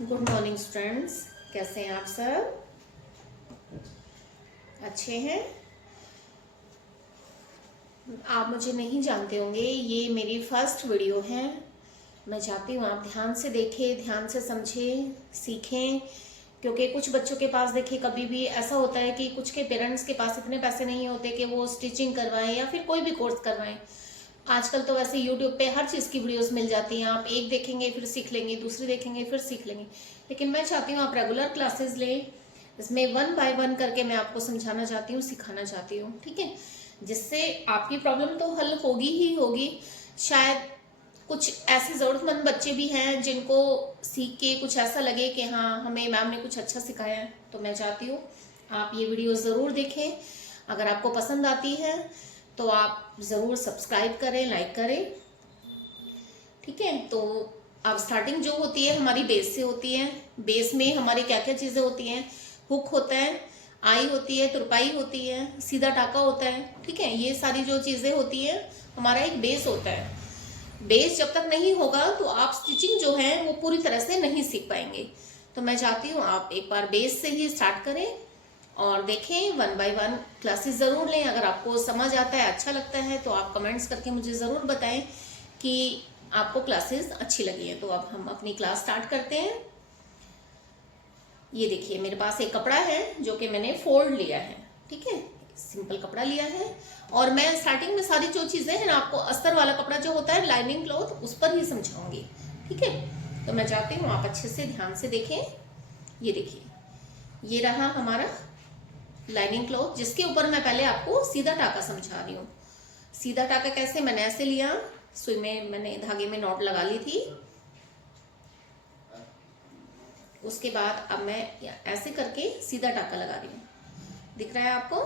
Good morning students, कैसे हैं आप सब? अच्छे हैं? आप मुझे नहीं जानते होंगे, ये मेरी फर्स्ट वीडियो है। मैं चाहती हूँ आप ध्यान से देखें, ध्यान से समझें, सीखें। क्योंकि कुछ बच्चों के पास देखिए कभी भी ऐसा होता है कि कुछ के पेरेंट्स के पास इतने पैसे नहीं होते कि वो स्टिचिंग करवाएं या फिर कोई भी कोर्स करवाएं। आजकल तो वैसे यूट्यूब पे हर चीज़ की वीडियोस मिल जाती हैं, आप एक देखेंगे फिर सीख लेंगे, दूसरी देखेंगे फिर सीख लेंगे। लेकिन मैं चाहती हूँ आप रेगुलर क्लासेस लें, इसमें 1 बाय 1 करके मैं आपको समझाना चाहती हूँ, सिखाना चाहती हूँ, ठीक है? जिससे आपकी प्रॉब्लम तो हल होगी ही होगी। शायद कुछ ऐसे ज़रूरतमंद बच्चे भी हैं जिनको सीख के कुछ ऐसा लगे कि हाँ, हमें मैम ने कुछ अच्छा सिखाया है। तो मैं चाहती हूँ आप ये वीडियो ज़रूर देखें। अगर आपको पसंद आती है तो आप ज़रूर सब्सक्राइब करें, लाइक करें, ठीक है? तो अब स्टार्टिंग जो होती है हमारी बेस से होती है। बेस में हमारी क्या क्या चीज़ें होती हैं? हुक होता है, आई होती है, तुरपाई होती है, सीधा टाका होता है, ठीक है? ये सारी जो चीज़ें होती हैं हमारा एक बेस होता है। बेस जब तक नहीं होगा तो आप स्टिचिंग जो है वो पूरी तरह से नहीं सीख पाएंगे। तो मैं चाहती हूँ आप एक बार बेस से ही स्टार्ट करें और देखें, 1 बाय 1 क्लासेस ज़रूर लें। अगर आपको समझ आता है, अच्छा लगता है, तो आप कमेंट्स करके मुझे ज़रूर बताएं कि आपको क्लासेस अच्छी लगी हैं। तो अब हम अपनी क्लास स्टार्ट करते हैं। ये देखिए मेरे पास एक कपड़ा है जो कि मैंने फोल्ड लिया है, ठीक है? सिंपल कपड़ा लिया है और मैं स्टार्टिंग में सारी जो चीज़ें हैं ना, आपको अस्तर वाला कपड़ा जो होता है, लाइनिंग क्लॉथ, उस पर ही समझाऊंगी, ठीक है? तो मैं चाहती हूँ आप अच्छे से ध्यान से देखें। ये देखिए, ये रहा हमारा लाइनिंग क्लॉथ, जिसके ऊपर मैं पहले आपको सीधा टाका समझा रही हूँ। सीधा टाका कैसे? मैंने ऐसे लिया, सुई में मैंने धागे में नॉट लगा ली थी। उसके बाद अब मैं ऐसे करके सीधा टाका लगा रही हूँ। दिख रहा है आपको?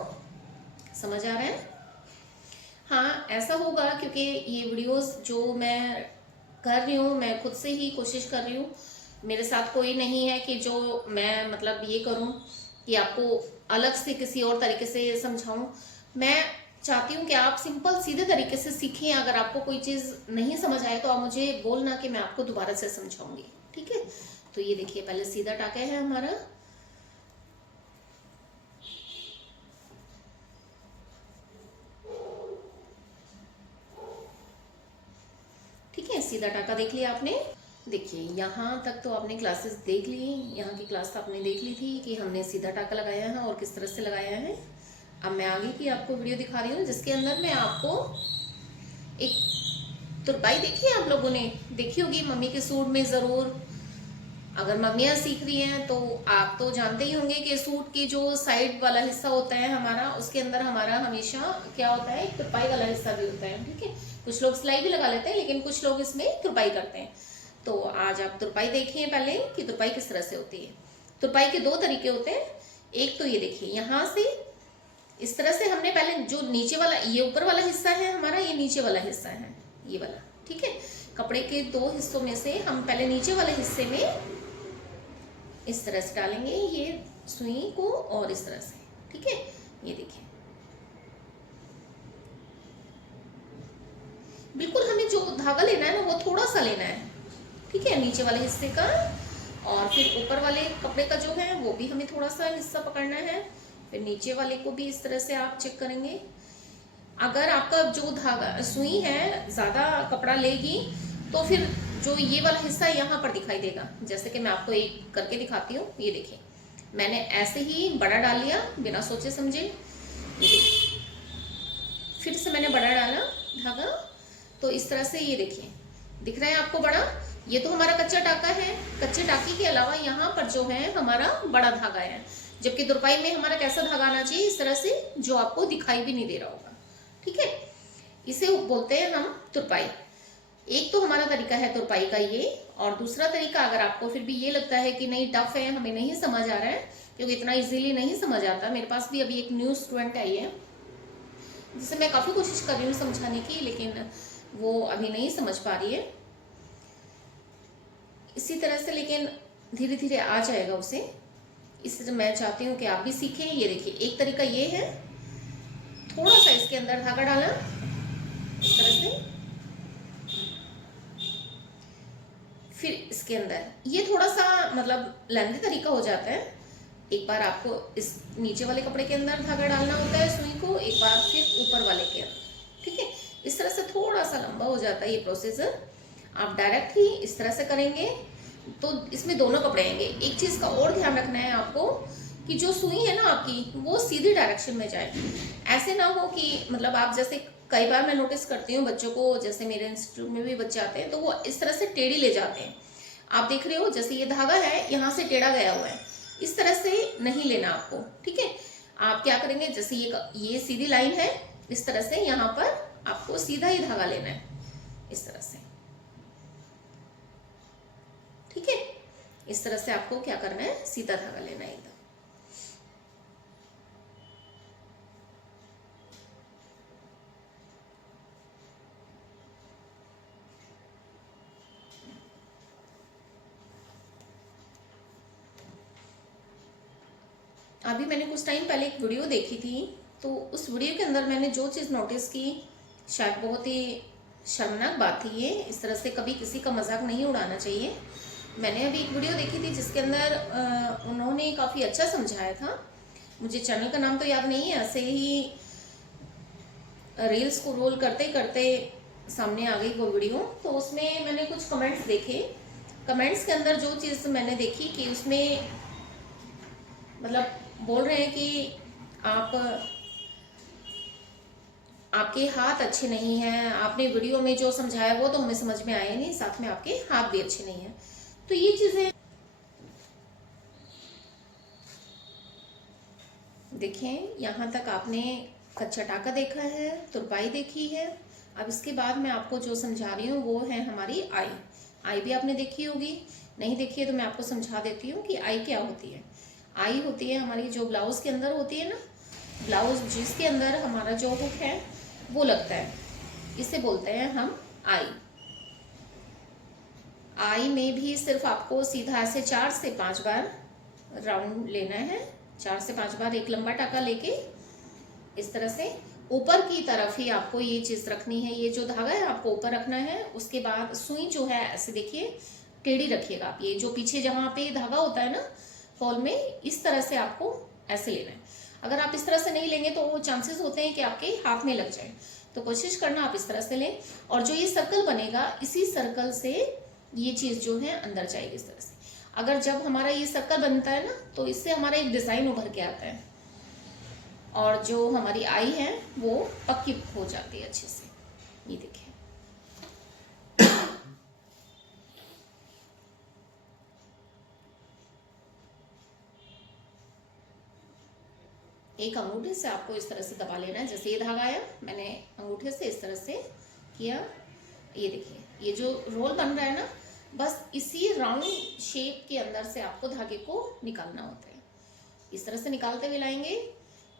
समझ आ रहा है? हाँ, ऐसा होगा क्योंकि ये वीडियोस जो मैं कर रही हूँ, मैं खुद से ही कोशिश कर रही हूँ। मेरे साथ कोई नहीं है कि जो मैं मतलब ये करूँ कि आपको अलग से किसी और तरीके से समझाऊँ। मैं चाहती हूँ कि आप सिंपल सीधे तरीके से सीखें। अगर आपको कोई चीज़ नहीं समझ आए तो आप मुझे बोलना कि मैं आपको दोबारा से समझाऊंगी, ठीक है? तो ये देखिए, पहले सीधा टाका है हमारा। ठीक है, सीधा टाका देख लिया आपने। देखिए यहाँ तक तो आपने क्लासेस देख ली, यहाँ की क्लास तो आपने देख ली थी कि हमने सीधा टाका लगाया है और किस तरह से लगाया है। अब मैं आगे की आपको वीडियो दिखा रही हूँ जिसके अंदर मैं आपको एक तुरपाई, देखी है आप लोगों ने, देखी होगी मम्मी के सूट में ज़रूर। अगर मम्मियाँ सीख रही हैं तो आप तो जानते ही होंगे कि सूट की जो साइड वाला हिस्सा होता है हमारा, उसके अंदर हमारा हमेशा क्या होता है, एक तुरपाई वाला हिस्सा भी होता है, ठीक है? कुछ लोग सिलाई भी लगा लेते हैं लेकिन कुछ लोग इसमें तुरपाई करते हैं। तो आज आप तुरपाई देखिए पहले कि तुरपाई किस तरह से होती है। तुरपाई के 2 तरीके होते हैं। एक तो ये देखिए, यहाँ से इस तरह से हमने पहले जो नीचे वाला, ये ऊपर वाला हिस्सा है हमारा, ये नीचे वाला हिस्सा है, ये वाला, ठीक है? कपड़े के 2 हिस्सों में से हम पहले नीचे वाले हिस्से में इस तरह से डालेंगे ये सुई को, और इस तरह से, ठीक है? ये देखिए, बिल्कुल हमें जो धागा लेना है ना वो थोड़ा सा लेना है, ठीक है, नीचे वाले हिस्से का। और फिर ऊपर वाले कपड़े का जो है वो भी हमें थोड़ा सा हिस्सा पकड़ना है। फिर नीचे वाले को भी इस तरह से आप चेक करेंगे। अगर आपका जो धागा सुई है ज़्यादा कपड़ा लेगी तो फिर जो ये वाला हिस्सा यहाँ पर दिखाई देगा। जैसे कि मैं आपको एक करके दिखाती हूँ। ये देखिए, मैंने ऐसे ही बड़ा डाल लिया बिना सोचे समझे। ये देखिए, फिर से मैंने बड़ा डाला धागा, तो इस तरह से ये देखिए दिख रहा है आपको बड़ा। ये तो हमारा कच्चा टाका है। कच्चे टाके के अलावा यहाँ पर जो है हमारा बड़ा धागा है, जबकि तुरपाई में हमारा कैसा धागा आना चाहिए, इस तरह से, जो आपको दिखाई भी नहीं दे रहा होगा, ठीक है? इसे बोलते हैं हम तुरपाई। एक तो हमारा तरीका है तुरपाई का ये, और दूसरा तरीका, अगर आपको फिर भी ये लगता है कि नहीं टफ है, हमें नहीं समझ आ रहा है, क्योंकि इतना इजीली नहीं समझ आता। मेरे पास भी अभी एक न्यू स्टूडेंट आई है जिसे मैं काफ़ी कोशिश कर रही हूँ समझाने की, लेकिन वो अभी नहीं समझ पा रही है। इसी तरह से लेकिन धीरे धीरे आ जाएगा उसे। इसलिए मैं चाहती हूँ कि आप भी सीखें। ये देखिए, एक तरीका ये है, थोड़ा सा इसके अंदर धागा डाला इस तरह से, फिर इसके अंदर ये थोड़ा सा मतलब लेंथी तरीका हो जाता है। एक बार आपको इस नीचे वाले कपड़े के अंदर धागा डालना होता है सुई को, एक बार फिर ऊपर वाले के अंदर, ठीक है। इस तरह से थोड़ा सा लंबा हो जाता है ये प्रोसीजर। आप डायरेक्ट ही इस तरह से करेंगे तो इसमें दोनों कपड़े आएंगे। एक चीज का और ध्यान रखना है आपको कि जो सुई है ना आपकी वो सीधी डायरेक्शन में जाए। ऐसे ना हो कि मतलब आप जैसे कई बार मैं नोटिस करती हूँ बच्चों को, जैसे मेरे इंस्टीट्यूट में भी बच्चे आते हैं तो वो इस तरह से टेढ़ी ले जाते हैं। आप देख रहे हो जैसे ये धागा है यहाँ से टेढ़ा गया हुआ है, इस तरह से नहीं लेना आपको, ठीक है। आप क्या करेंगे, जैसे ये सीधी लाइन है, इस तरह से यहाँ पर आपको सीधा ही धागा लेना है इस तरह से, ठीक है। इस तरह से आपको क्या करना है, सीधा धागा लेना है एकदम। अभी मैंने कुछ टाइम पहले एक वीडियो देखी थी, तो उस वीडियो के अंदर मैंने जो चीज़ नोटिस की, शायद बहुत ही शर्मनाक बात थी ये, इस तरह से कभी किसी का मजाक नहीं उड़ाना चाहिए। मैंने अभी एक वीडियो देखी थी जिसके अंदर उन्होंने काफ़ी अच्छा समझाया था। मुझे चैनल का नाम तो याद नहीं है, ऐसे ही रील्स को रोल करते करते सामने आ गई वो वीडियो, तो उसमें मैंने कुछ कमेंट्स देखे। कमेंट्स के अंदर जो चीज़ मैंने देखी कि उसमें मतलब बोल रहे हैं कि आपके हाथ अच्छे नहीं हैं, आपने वीडियो में जो समझाया वो तो हमें समझ में आया नहीं, साथ में आपके हाथ भी अच्छे नहीं हैं। तो ये चीजें देखें, यहाँ तक आपने कच्चा टाका देखा है, तुरपाई देखी है। अब इसके बाद मैं आपको जो समझा रही हूँ वो है हमारी आई। आई भी आपने देखी होगी, नहीं देखी है तो मैं आपको समझा देती हूँ कि आई क्या होती है। आई होती है हमारी जो ब्लाउज के अंदर होती है ना, ब्लाउज जिसके अंदर हमारा जो हुक है वो लगता है, इसे बोलते हैं हम आई। आई में भी सिर्फ आपको सीधा ऐसे 4 से 5 बार राउंड लेना है। 4 से 5 बार एक लंबा टाका लेके इस तरह से ऊपर की तरफ ही आपको ये चीज रखनी है। ये जो धागा है आपको ऊपर रखना है। उसके बाद सुई जो है ऐसे देखिए टेढ़ी रखिएगा आप। ये जो पीछे जहां पे धागा होता है ना फॉल में, इस तरह से आपको ऐसे लेना है। अगर आप इस तरह से नहीं लेंगे तो चांसेस होते हैं कि आपके हाथ में लग जाए, तो कोशिश करना आप इस तरह से लें। और जो ये सर्कल बनेगा, इसी सर्कल से ये चीज जो है अंदर जाएगी इस तरह से। अगर जब हमारा ये सर्कल बनता है ना, तो इससे हमारा एक डिजाइन उभर के आता है और जो हमारी आई है वो पक्की हो जाती है अच्छे से। ये देखिए, एक अंगूठे से आपको इस तरह से दबा लेना है। जैसे ये धागा आया, मैंने अंगूठे से इस तरह से किया। ये देखिए ये जो रोल बन रहा है ना, बस इसी राउंड शेप के अंदर से आपको धागे को निकालना होता है। इस तरह से निकालते हुए लाएंगे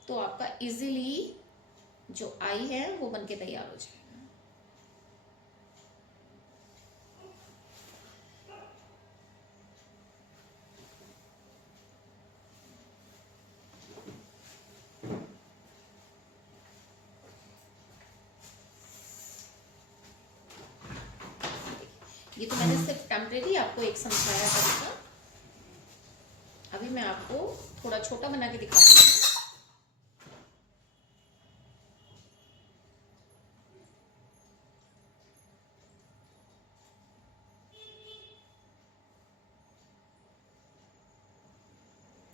तो आपका इजीली जो आई है वो बनके तैयार हो जाएगा। ये तो मैंने सिर्फ टेम्परेरी आपको एक समझाया तरीका। अभी मैं आपको थोड़ा छोटा बना के दिखाती हूँ।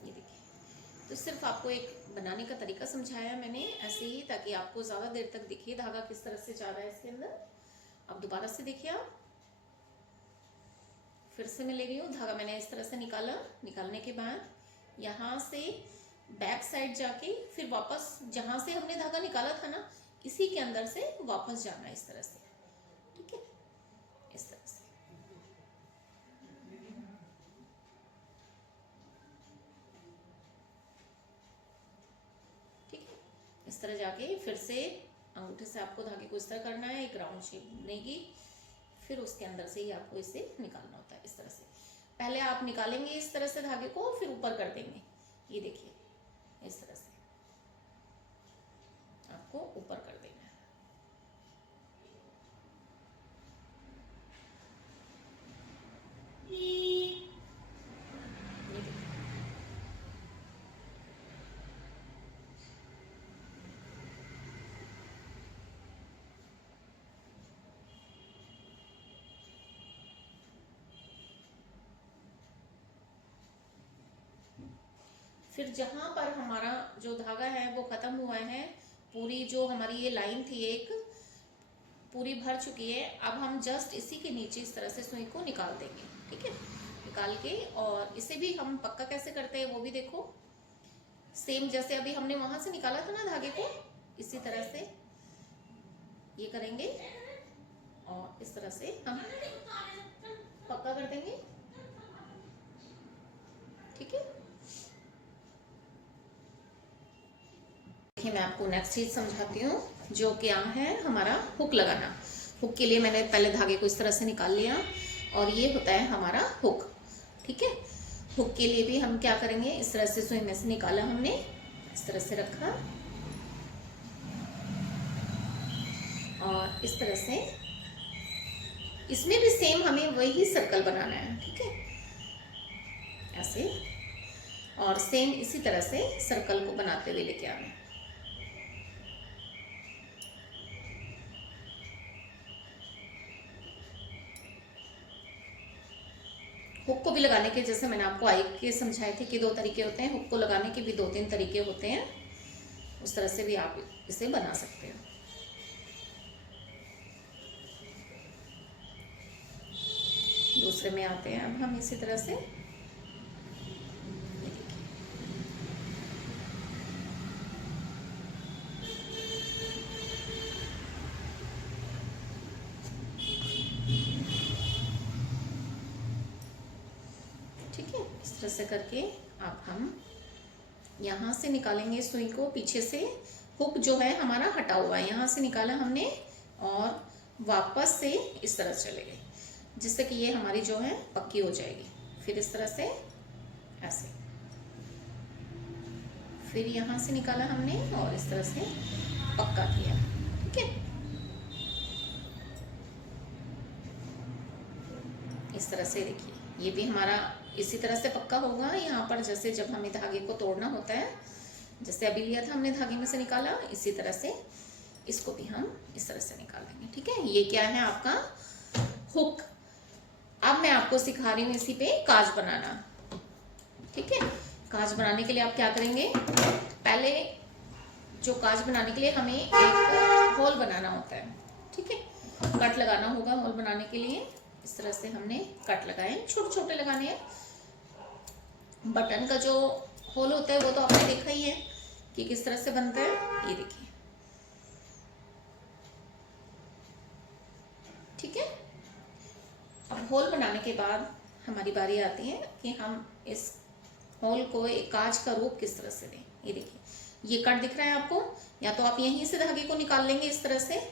ये देखिए, तो सिर्फ आपको एक बनाने का तरीका समझाया मैंने ऐसे ही, ताकि आपको ज़्यादा देर तक दिखे धागा किस तरह से जा रहा है इसके अंदर। अब दोबारा से देखिए, आप फिर से मैं ले रही हूँ धागा। मैंने इस तरह से निकाला, निकालने के बाद यहाँ से बैक साइड जाके फिर वापस जहाँ से हमने धागा निकाला था ना, इसी के अंदर से वापस जाना है इस तरह से, ठीक है। इस तरह से ठीक है। इस तरह जाके फिर से अंगूठे से आपको धागे को इस तरह करना है, एक राउंड शेप बनेगी। फिर उसके अंदर से ही आपको इसे निकालना होता है इस तरह से। पहले आप निकालेंगे इस तरह से धागे को, फिर ऊपर कर देंगे। ये देखिए, इस तरह से आपको ऊपर कर देना है। फिर जहाँ पर हमारा जो धागा है वो ख़त्म हुआ है, पूरी जो हमारी ये लाइन थी एक पूरी भर चुकी है। अब हम जस्ट इसी के नीचे इस तरह से सुई को निकाल देंगे, ठीक है। निकाल के और इसे भी हम पक्का कैसे करते हैं वो भी देखो। सेम जैसे अभी हमने वहां से निकाला था ना धागे को, इसी तरह से ये करेंगे और इस तरह से हम पक्का कर देंगे, ठीक है। देखिए मैं आपको नेक्स्ट चीज समझाती हूँ, जो क्या है हमारा हुक लगाना। हुक के लिए मैंने पहले धागे को इस तरह से निकाल लिया और ये होता है हमारा हुक, ठीक है। हुक के लिए भी हम क्या करेंगे, इस तरह से सुई में से निकाला हमने, इस तरह से रखा और इस तरह से इसमें भी सेम हमें वही सर्कल बनाना है, ठीक है, ऐसे। और सेम इसी तरह से सर्कल को बनाते हुए लेके आना। हुक को भी लगाने के, जैसे मैंने आपको आई के समझाए थे कि 2 तरीके होते हैं, हुक को लगाने के भी 2-3 तरीके होते हैं, उस तरह से भी आप इसे बना सकते हैं। दूसरे में आते हैं अब हम इसी तरह से, ठीक है। इस तरह से करके अब हम यहाँ से निकालेंगे सुई को पीछे से। हुक जो है हमारा हटा हुआ है, यहाँ से निकाला हमने और वापस से इस तरह चले गए, जिससे कि ये हमारी जो है पक्की हो जाएगी। फिर इस तरह से ऐसे, फिर यहाँ से निकाला हमने और इस तरह से पक्का किया, ठीक है। इस तरह से देखिए ये भी हमारा इसी तरह से पक्का होगा। यहाँ पर जैसे जब हमें धागे को तोड़ना होता है, जैसे अभी लिया था हमने धागे में से निकाला, इसी तरह से इसको भी हम इस तरह से निकाल देंगे, ठीक है। ये क्या है आपका हुक। अब मैं आपको सिखा रही हूँ इसी पे काज बनाना, ठीक है। काज बनाने के लिए आप क्या करेंगे, पहले जो काज बनाने के लिए हमें एक होल बनाना होता है, ठीक है। कट लगाना होगा होल बनाने के लिए। इस तरह से हमने कट लगाए, छोटे छोटे लगाने हैं। बटन का जो होल होता है वो तो आपने देखा ही है कि किस तरह से बनता है, ये देखिए, ठीक है। अब होल बनाने के बाद हमारी बारी आती है कि हम इस होल को एक काज का रूप किस तरह से दें। ये देखिए ये कट दिख रहा है आपको, या तो आप यहीं से धागे को निकाल लेंगे इस तरह से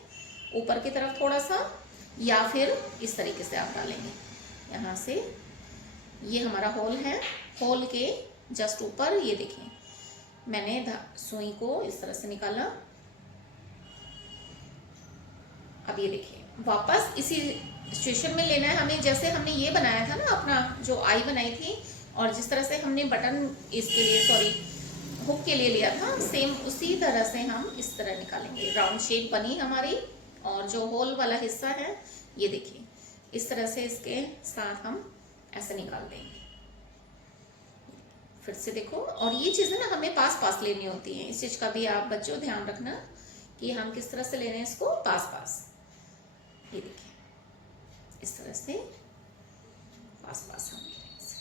ऊपर की तरफ थोड़ा सा, या फिर इस तरीके से आप डालेंगे यहाँ से। ये हमारा होल है, होल के जस्ट ऊपर ये देखिए मैंने सुई को इस तरह से निकाला। अब ये देखिए वापस इसी सिचुएशन में लेना है हमें, जैसे हमने ये बनाया था ना अपना जो आई बनाई थी, और जिस तरह से हमने बटन इसके लिए सॉरी हुक के लिए लिया था, सेम उसी तरह से हम इस तरह निकालेंगे। राउंड शेप बनी हमारी, और जो होल वाला हिस्सा है ये देखिए इस तरह से इसके साथ हम ऐसे निकाल देंगे। फिर से देखो, और ये चीज़ें ना हमें पास पास लेनी होती हैं, इस चीज़ का भी आप बच्चों ध्यान रखना कि हम किस तरह से ले रहे हैं इसको पास पास। ये देखिए इस तरह से पास पास हम ले रहे हैं इसे।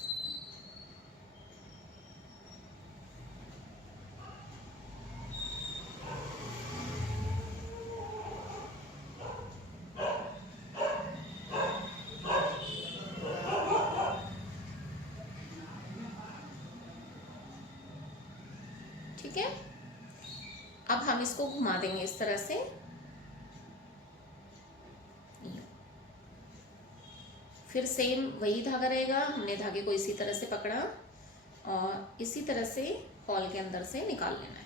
ठीक है, अब हम इसको घुमा देंगे इस तरह से। फिर सेम वही धागा रहेगा, हमने धागे को इसी तरह से पकड़ा और इसी तरह से हॉल के अंदर से निकाल लेना है।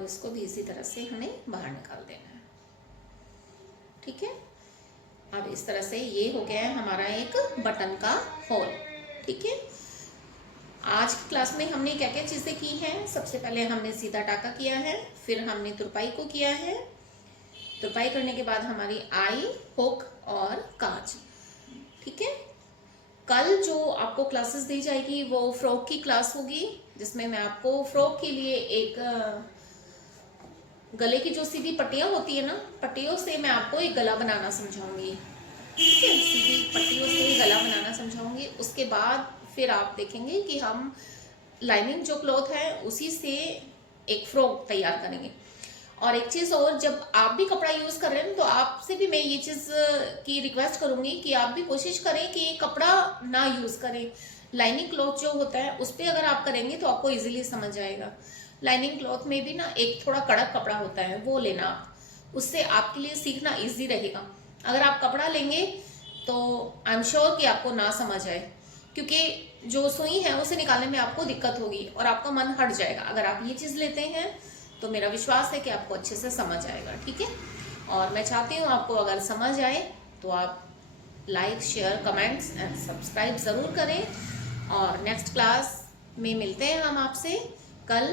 और इसको भी इसी तरह से हमें बाहर निकाल देना है। ठीक है, अब इस तरह से ये हो गया है हमारा एक बटन का होल। ठीक है, आज की क्लास में हमने क्या क्या चीज़ें की हैं। सबसे पहले हमने सीधा टाका किया है, फिर हमने तुरपाई को किया है। तुरपाई करने के बाद हमारी आई, हुक और काज। ठीक है, कल जो आपको क्लासेस दी जाएगी वो फ्रॉक की क्लास होगी, जिसमें मैं आपको फ्रॉक के लिए एक गले की जो सीधी पट्टियां होती है ना, पट्टियों से मैं आपको एक गला बनाना समझाऊंगी। ठीक है, सीधी पट्टियों से गला बनाना समझाऊंगी। उसके बाद फिर आप देखेंगे कि हम लाइनिंग जो क्लॉथ है उसी से एक फ्रॉक तैयार करेंगे। और एक चीज़ और, जब आप भी कपड़ा यूज़ कर रहे हैं तो आपसे भी मैं ये चीज़ की रिक्वेस्ट करूंगी कि आप भी कोशिश करें कि कपड़ा ना यूज़ करें। लाइनिंग क्लॉथ जो होता है उस पर अगर आप करेंगे तो आपको इजीली समझ आएगा। लाइनिंग क्लॉथ में भी ना एक थोड़ा कड़क कपड़ा होता है, वो लेना आप, उससे आपके लिए सीखना ईजी रहेगा। अगर आप कपड़ा लेंगे तो आई एम श्योर कि आपको ना समझ आए, क्योंकि जो सुई है उसे निकालने में आपको दिक्कत होगी और आपका मन हट जाएगा। अगर आप ये चीज़ लेते हैं तो मेरा विश्वास है कि आपको अच्छे से समझ आएगा। ठीक है, और मैं चाहती हूँ आपको अगर समझ आए तो आप like, share, comments and subscribe ज़रूर करें। और नेक्स्ट क्लास में मिलते हैं हम आपसे कल।